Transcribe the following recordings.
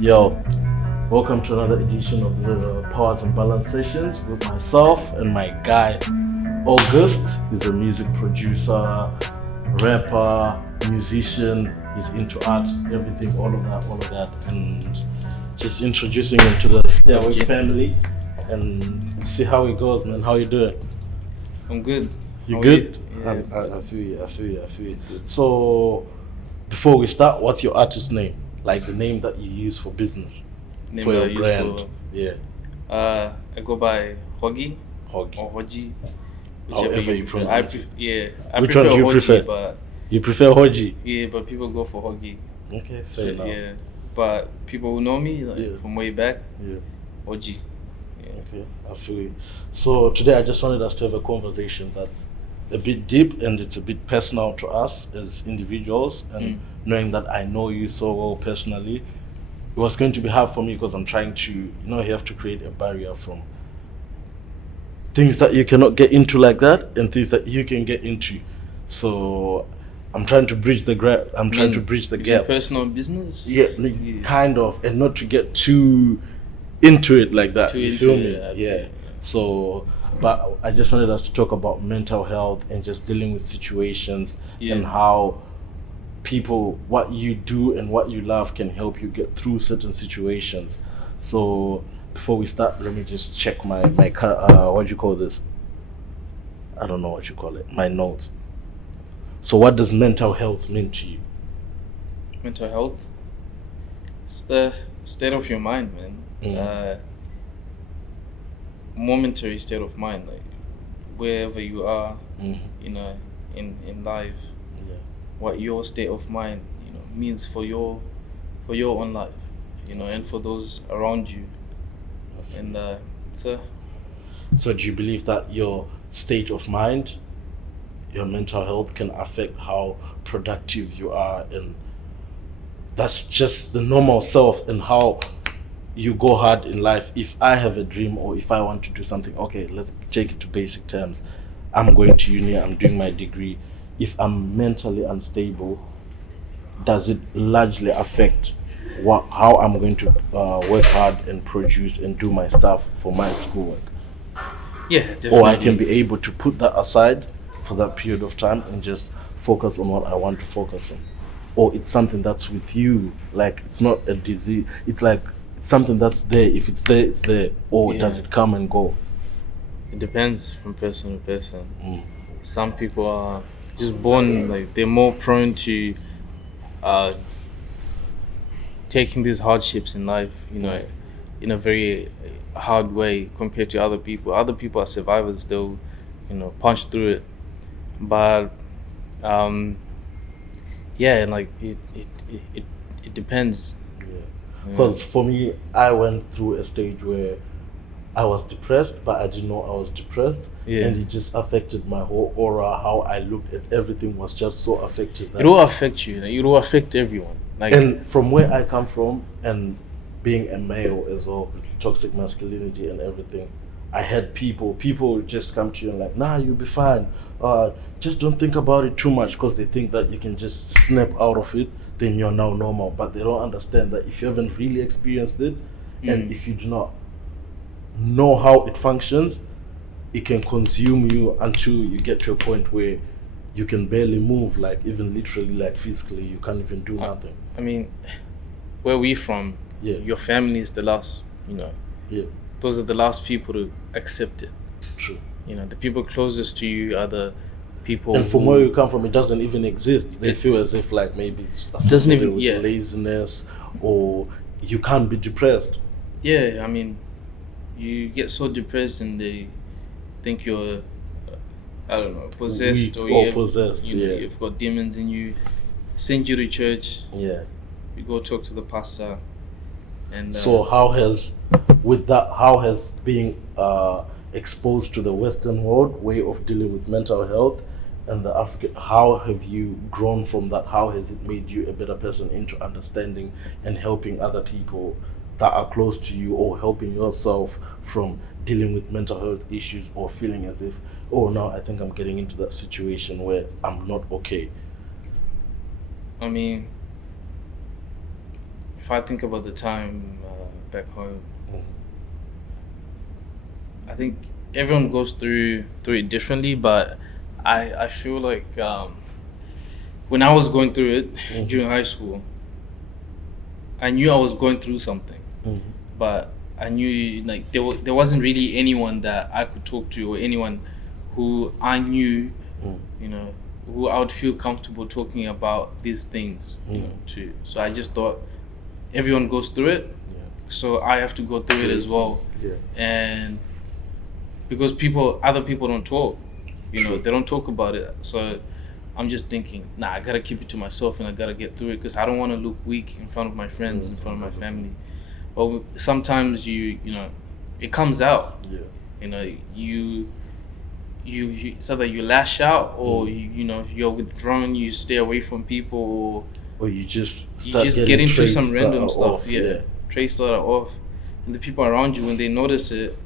Yo, welcome to another edition of the Powers and Balance Sessions with myself and my guy August. He's a music producer, rapper, musician. He's into art, everything, all of that, and just introducing him to the Stay Away family and see how it goes, man. How you doing? I'm good. You How are good? you? Yeah. I feel you. So, before we start, what's your artist name? Like the name that you use for business, Name for that I your use brand. Yeah, I go by Hogi Hoggy. or Hoji. However you prefer. pronounce it. I Which prefer one do you Hoji, prefer? but You prefer Hoji? yeah, but people go for Hogi. Okay, fair enough. Yeah, but people who know me from way back, Yeah. Hoji. Yeah. Okay, I feel you. So today I just wanted us to have a conversation that's a bit deep and it's a bit personal to us as individuals. And knowing that I know you so well personally, it was going to be hard for me because I'm trying to, you have to create a barrier from things that you cannot get into like that and things that you can get into. So I'm trying to bridge the gap. I'm trying to bridge the Between gap. personal and business. Yeah, kind of, and not to get too into it like that. Too You into feel it, me? yeah. Yeah. So, but I just wanted us to talk about mental health and just dealing with situations Yeah. and how people, what you do and what you love can help you get through certain situations. So before we start, let me just check my what do you call this? I don't know what you call it. My notes. So what does mental health mean to you? Mental health. It's the state of your mind, man. Mhm. Momentary state of mind, like wherever you are, Mhm. in life, Yeah. what your state of mind, means for your own life, and for those around you. And it's a So do you believe that your state of mind, your mental health can affect how productive you are, and that's just the normal self and how you go hard in life? If I have a dream or if I want to do something, okay, let's take it to basic terms. I'm going to uni, I'm doing my degree. If I'm mentally unstable, does it largely affect how I'm going to work hard and produce and do my stuff for my schoolwork? yeah, definitely. Or I can be able to put that aside for that period of time and just focus on what I want to focus on. Or it's something that's with you, like it's not a disease, it's like it's something that's there. If it's there, it's there. Or does Yeah. it come and go? It depends from person to person. Mm. Some people are just born like they're more prone to uh, taking these hardships in life, in a very hard way compared to other people. Other people are survivors; they'll, punch through it. But yeah, and like it depends. Yeah. Yeah. Because for me, I went through a stage where I was depressed, but I didn't know I was depressed. Yeah. And it just affected my whole aura, how I looked at everything was just so affected. It will affect you. Like, it will affect everyone. Like, And from where I come from, and being a male as well, toxic masculinity and everything, I had people just come to you and like, nah, you'll be fine. Just don't think about it too much, because they think that you can just snap out of it, then you're now normal. But they don't understand that if you haven't really experienced it, and if you do not know how it functions, it can consume you until you get to a point where you can barely move, like even literally, like physically, you can't even do nothing. I mean, where we from, Yeah. your family is the last, Yeah, those are the last people to accept it. true. The people closest to you are the people And from who, where you come from, it doesn't even exist. They It- feel as if like maybe it's Doesn't associated even- with yeah. laziness, or you can't be depressed. yeah, I mean, you get so depressed and they think you're, I don't know, possessed, Weak or or you possessed, yeah. you've got demons in you. Send you to church. Yeah. You go talk to the pastor, and So how has being exposed to the Western world way of dealing with mental health and the African, how have you grown from that? How has it made you a better person into understanding and helping other people that are close to you, or helping yourself from dealing with mental health issues, or feeling as if, oh, now I think I'm getting into that situation where I'm not okay? I mean, if I think about the time back home, Mhm. I think everyone goes through it differently, but I feel like when I was going through it Mhm. during high school, I knew I was going through something, Mhm. but I knew like there wasn't really anyone that I could talk to or anyone who I knew, Mm. you know, who I would feel comfortable talking about these things, you know, to. So I just thought everyone goes through it, Yeah. so I have to go through it as well. Yeah. And because other people don't talk, you know, True. they don't talk about it. So I'm just thinking, nah, I gotta keep it to myself and I gotta get through it because I don't want to look weak in front of my friends, in front of my family. But sometimes you know, it comes out. Yeah. You know, you it's either you lash out or you know you're withdrawn, you stay away from people, or you just you start just getting get into traits some that random are stuff. off, Yeah, traits that are off, and the people around you when they notice it,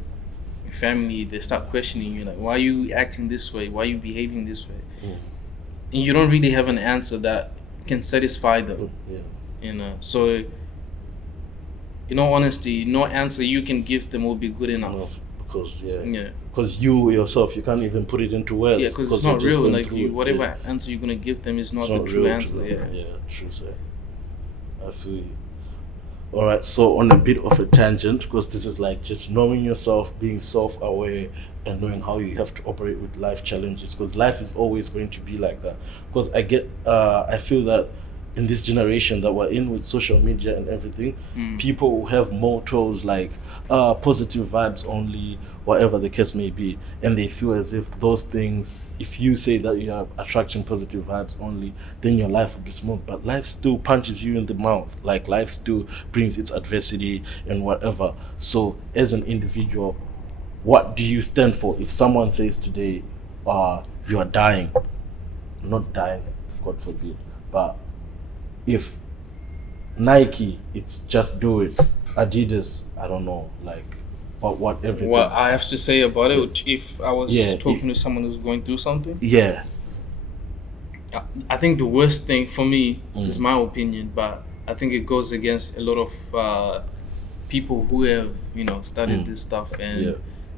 your family, they start questioning you like, why are you acting this way? Why are you behaving this way? Mm. And you don't really have an answer that can satisfy them. Yeah. You know, so in all honesty, no answer you can give them will be good enough. No, because Yeah. because you yourself, you can't even put it into words. Yeah, because it's you're not just real. going Like through it. whatever answer you're gonna give them is not It's the true real to answer. them. Yeah. Yeah, true, sir. I feel you. All right, so on a bit of a tangent, because this is like just knowing yourself, being self-aware, and knowing how you have to operate with life challenges. Because life is always going to be like that. Because I feel that in this generation that we're in with social media and everything, people have mottos like positive vibes only, whatever the case may be, and they feel as if those things, if you say that you are attracting positive vibes only, then your life will be smooth. But life still punches you in the mouth. Like life still brings its adversity and whatever. So as an individual, what do you stand for? If someone says today, you are dying, not dying, God forbid, but if Nike, it's just do it. Adidas, I don't know, like what everything. What I have to say about it, if I was Yeah, talking to someone who's going through something, Yeah. I think the worst thing for me is my opinion, but I think it goes against a lot of people who have, you know, studied this stuff, and Yeah.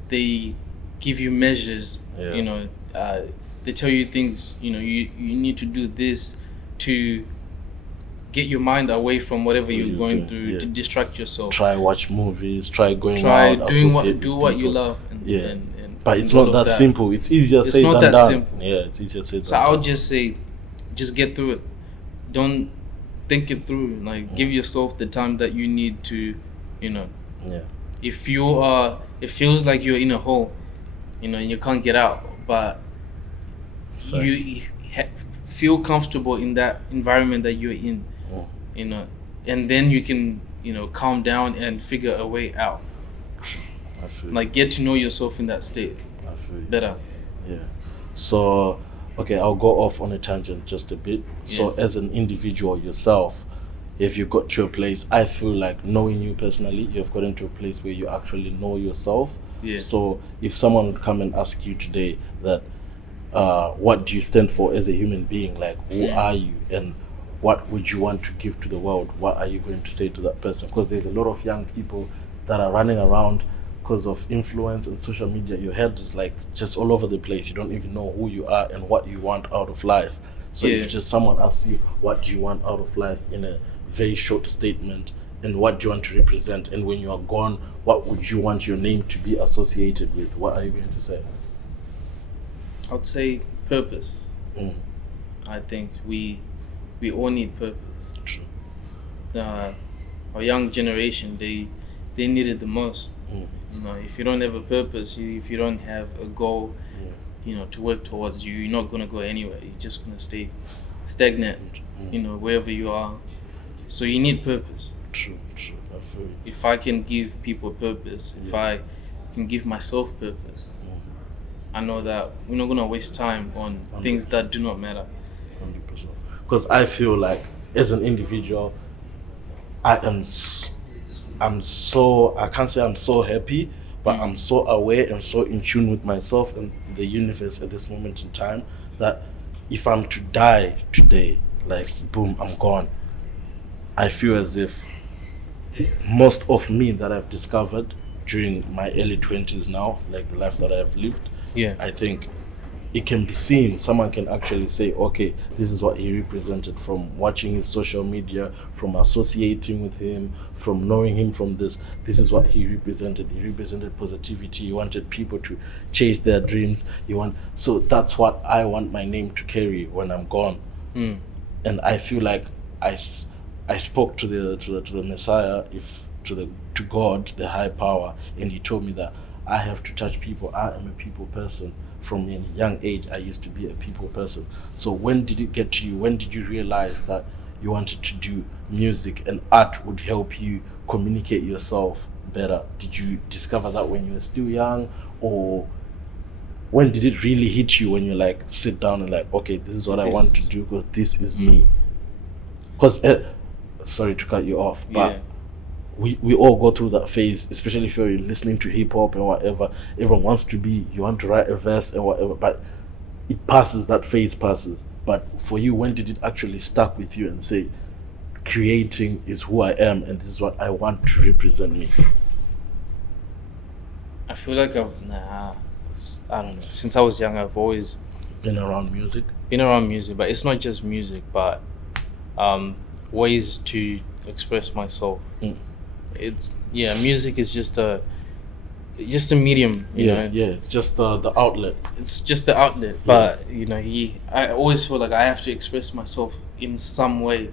they give you measures. Yeah. You know, they tell you things. You know, you need to do this to get your mind away from whatever What you're you're going doing, through, yeah. to distract yourself. Try watch movies, try going Try out, doing associate do with what you people. love, and Yeah. and But it's and all not of that simple. It's easier It's said not than that done. simple. Yeah, it's easier said So than I would done. just say, just get through it. Don't think it through. Like give yourself the time that you need to, you know. Yeah. If you are, it feels like you're in a hole, you know, and you can't get out, but you feel comfortable in that environment that you're in, Mm. you know, and then you can, you know, calm down and figure a way out. I feel Like get to know yourself in that state I feel you. better. Yeah. So, okay, I'll go off on a tangent just a bit. So, Yeah. as an individual yourself, if you got to a place, I feel like knowing you personally, you've gotten to a place where you actually know yourself. Yeah. So, if someone would come and ask you today that, what do you stand for as a human being? Like, who are you? And what would you want to give to the world? What are you going to say to that person? Because there's a lot of young people that are running around because of influence and social media. Your head is like just all over the place. You don't even know who you are and what you want out of life. So Yeah. if just someone asks you, what do you want out of life, in a very short statement, and what do you want to represent, and when you are gone, what would you want your name to be associated with? What are you going to say? I would say purpose. Mm. I think we all need purpose. True. Our young generation, they need it the most. Mm. You know, if you don't have a purpose, if you don't have a goal, Yeah. you know, to work towards, you're not gonna go anywhere. You're just gonna stay stagnant. You know, wherever you are. So you need purpose. True. I feel you. If I can give people purpose, if Yeah. I can give myself purpose, I know that we're not gonna waste time on things that do not matter. 100%. Because I feel like, as an individual, I'm so, I can't say I'm so happy, but I'm so aware and so in tune with myself and the universe at this moment in time, that if I'm to die today, like boom, I'm gone. I feel as if most of me that I've discovered during my early 20s now, like the life that I've lived, Yeah. I think it can be seen. Someone can actually say, okay, this is what he represented from watching his social media, from associating with him, from knowing him from this. This is what he represented. He represented positivity. He wanted people to chase their dreams. So that's what I want my name to carry when I'm gone. And I feel like I spoke to the Messiah, to God, the high power, and he told me that I have to touch people. I am a people person. From a young age, I used to be a people person. So when did it get to you? When did you realize that you wanted to do music and art would help you communicate yourself better? Did you discover that when you were still young, or when did it really hit you when you like sit down and like, okay, this is what I want to do because this is me? Because sorry to cut you off, but we all go through that phase, especially if you're listening to hip hop and whatever. Everyone wants to be, you want to write a verse and whatever, but it passes, that phase passes. But for you, when did it actually stuck with you and say, creating is who I am and this is what I want to represent me? I feel like I don't know. Since I was young, I've always been around music, but it's not just music, but ways to express myself. It's music is just a medium, you know. It's just the outlet. It's just the outlet, but I always feel like I have to express myself in some way,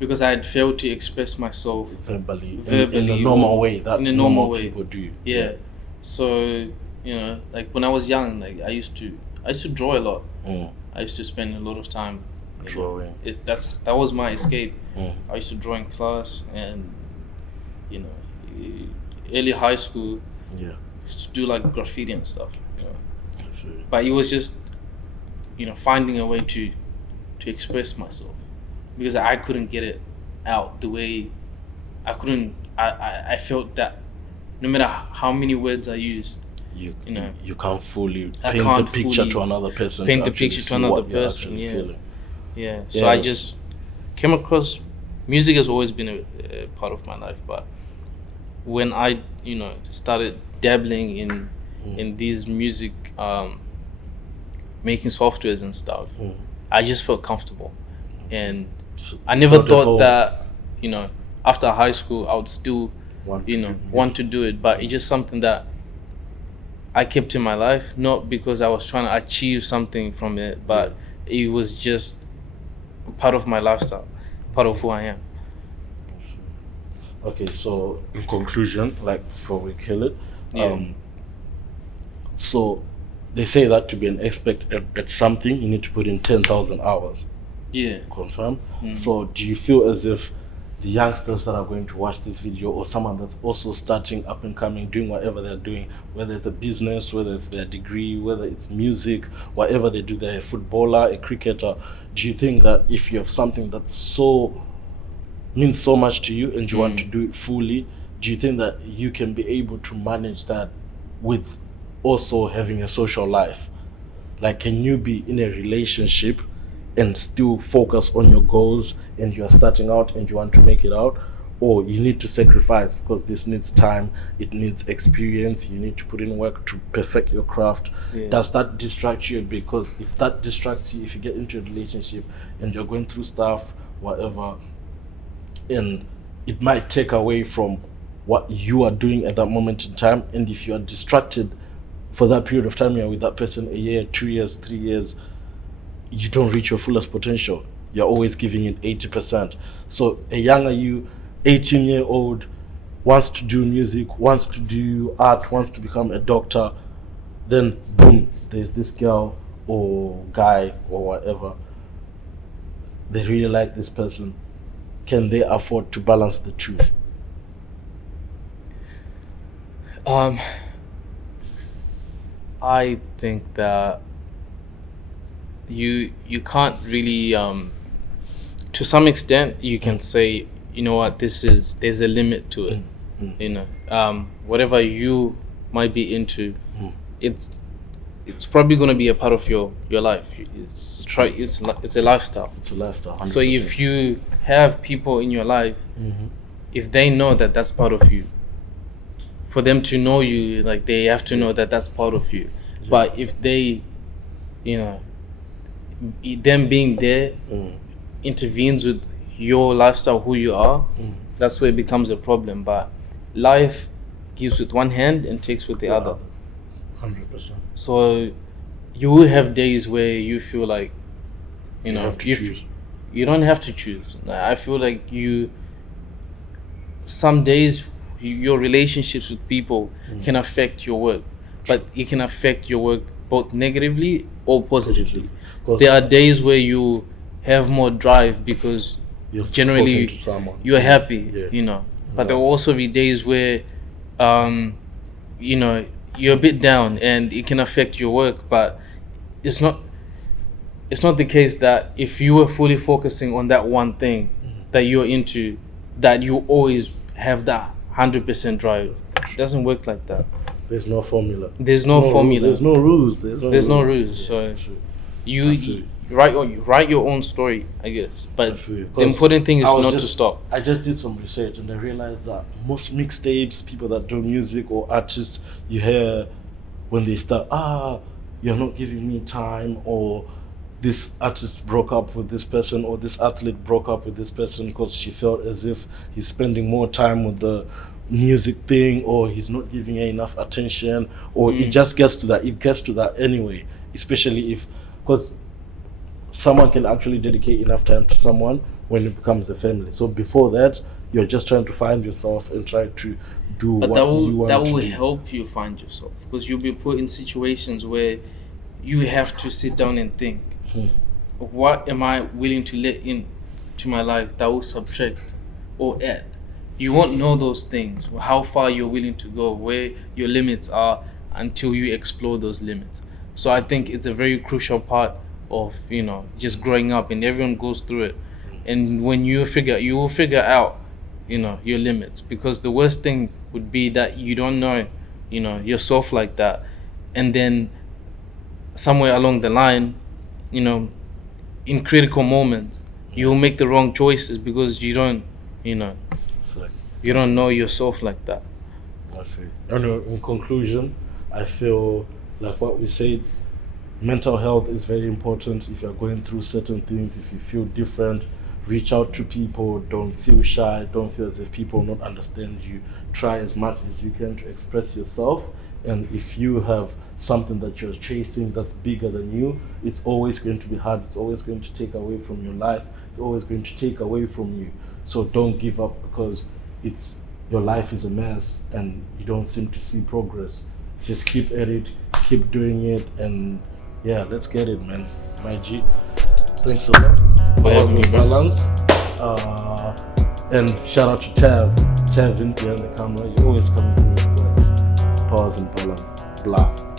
because I had failed to express myself verbally in a normal way that in a normal way people do. So like when I was young, like I used to draw a lot. I used to spend a lot of time drawing. That was my escape. I used to draw in class, and early high school, used to do like graffiti and stuff. But it was just finding a way to express myself, because I couldn't get it out the way I felt that no matter how many words I use, you can't fully paint the picture to another person. So I just came across music has always been a part of my life, but when I started dabbling in these music making softwares and stuff, I just felt comfortable, and I never thought that after high school I would still want to do it, but it's just something that I kept in my life, not because I was trying to achieve something from it, but it was just part of my lifestyle, part of who I am. Okay, so in conclusion, like before we kill it, so they say that to be an expert at something, you need to put in 10,000 hours. Yeah. Confirm? So do you feel as if the youngsters that are going to watch this video, or someone that's also starting up and coming, doing whatever they're doing, whether it's a business, whether it's their degree, whether it's music, whatever they do, they're a footballer, a cricketer, do you think that if you have something that's means so much to you and you want to do it fully, do you think that you can be able to manage that with also having a social life? Like, can you be in a relationship and still focus on your goals, and you're starting out and you want to make it out? Or you need to sacrifice because this needs time, it needs experience, you need to put in work to perfect your craft? Does that distract you? Because if that distracts you, if you get into a relationship and you're going through stuff, whatever, and it might take away from what you are doing at that moment in time, and if you are distracted for that period of time you're with that person, a year, 2 years, 3 years, you don't reach your fullest potential. You're always giving it 80%. So a younger you, 18-year-old, wants to do music, wants to do art, wants to become a doctor, then boom, there's this girl or guy or whatever, they really like this person. Can they afford to balance the two? I think that you can't really to some extent you can say, you know what, there's a limit to it. Whatever you might be into, it's probably going to be a part of your life. It's a lifestyle. It's a lifestyle. 100%. So if you have people in your life, if they know that that's part of you, for them to know you, like they have to know that that's part of you. Yeah. But if they, you know, them being there intervenes with your lifestyle, who you are, that's where it becomes a problem. But life gives with one hand and takes with the other. 100%. So you will have days where you feel like, you know, have to choose. you don't have to choose. I feel like some days your relationships with people can affect your work, but it can affect your work both negatively or positively. There are days where you have more drive because You've generally spoken to someone. you're happy, Yeah. you know. But there will also be days where, you know, you're a bit down and it can affect your work. But it's not the case that if you were fully focusing on that one thing that you're into, that you always have that 100% drive. It doesn't work like that. There's no formula. There's no formula. There's no rules. There's no rules. So you write your own story, I guess. But the important thing is not to stop. I just did some research and I realized that most mixtapes, people that do music or artists, you hear when they start, you're not giving me time, or this artist broke up with this person, or this athlete broke up with this person because she felt as if he's spending more time with the music thing, or he's not giving her enough attention, or it just gets to that. It gets to that anyway, especially if, because someone can actually dedicate enough time to someone when it becomes a family. So before that, you're just trying to find yourself and try to do but what you want to do. That will help you find yourself, because you'll be put in situations where you have to sit down and think, what am I willing to let in to my life that will subtract or add? You won't know those things, how far you're willing to go, where your limits are, until you explore those limits. So I think it's a very crucial part of, you know, just growing up, and everyone goes through it. And when you will figure out, you know, your limits, because the worst thing would be that you don't know, you know, yourself like that, and then somewhere along the line, you know, in critical moments, you'll make the wrong choices because you don't, you know, you don't know yourself like that. I feel. Anyway, in conclusion, I feel like what we said, mental health is very important. If you're going through certain things, if you feel different, reach out to people. Don't feel shy. Don't feel as if people don't understand you. Try as much as you can to express yourself. And if you have something that you're chasing that's bigger than you, it's always going to be hard. It's always going to take away from your life. It's always going to take away from you. So don't give up, because your life is a mess and you don't seem to see progress. Just keep at it, keep doing it, and yeah, let's get it, man. My G, thanks a lot for having me. Balance. And shout out to Tav in behind the camera. You always come through with pause and balance. Blah.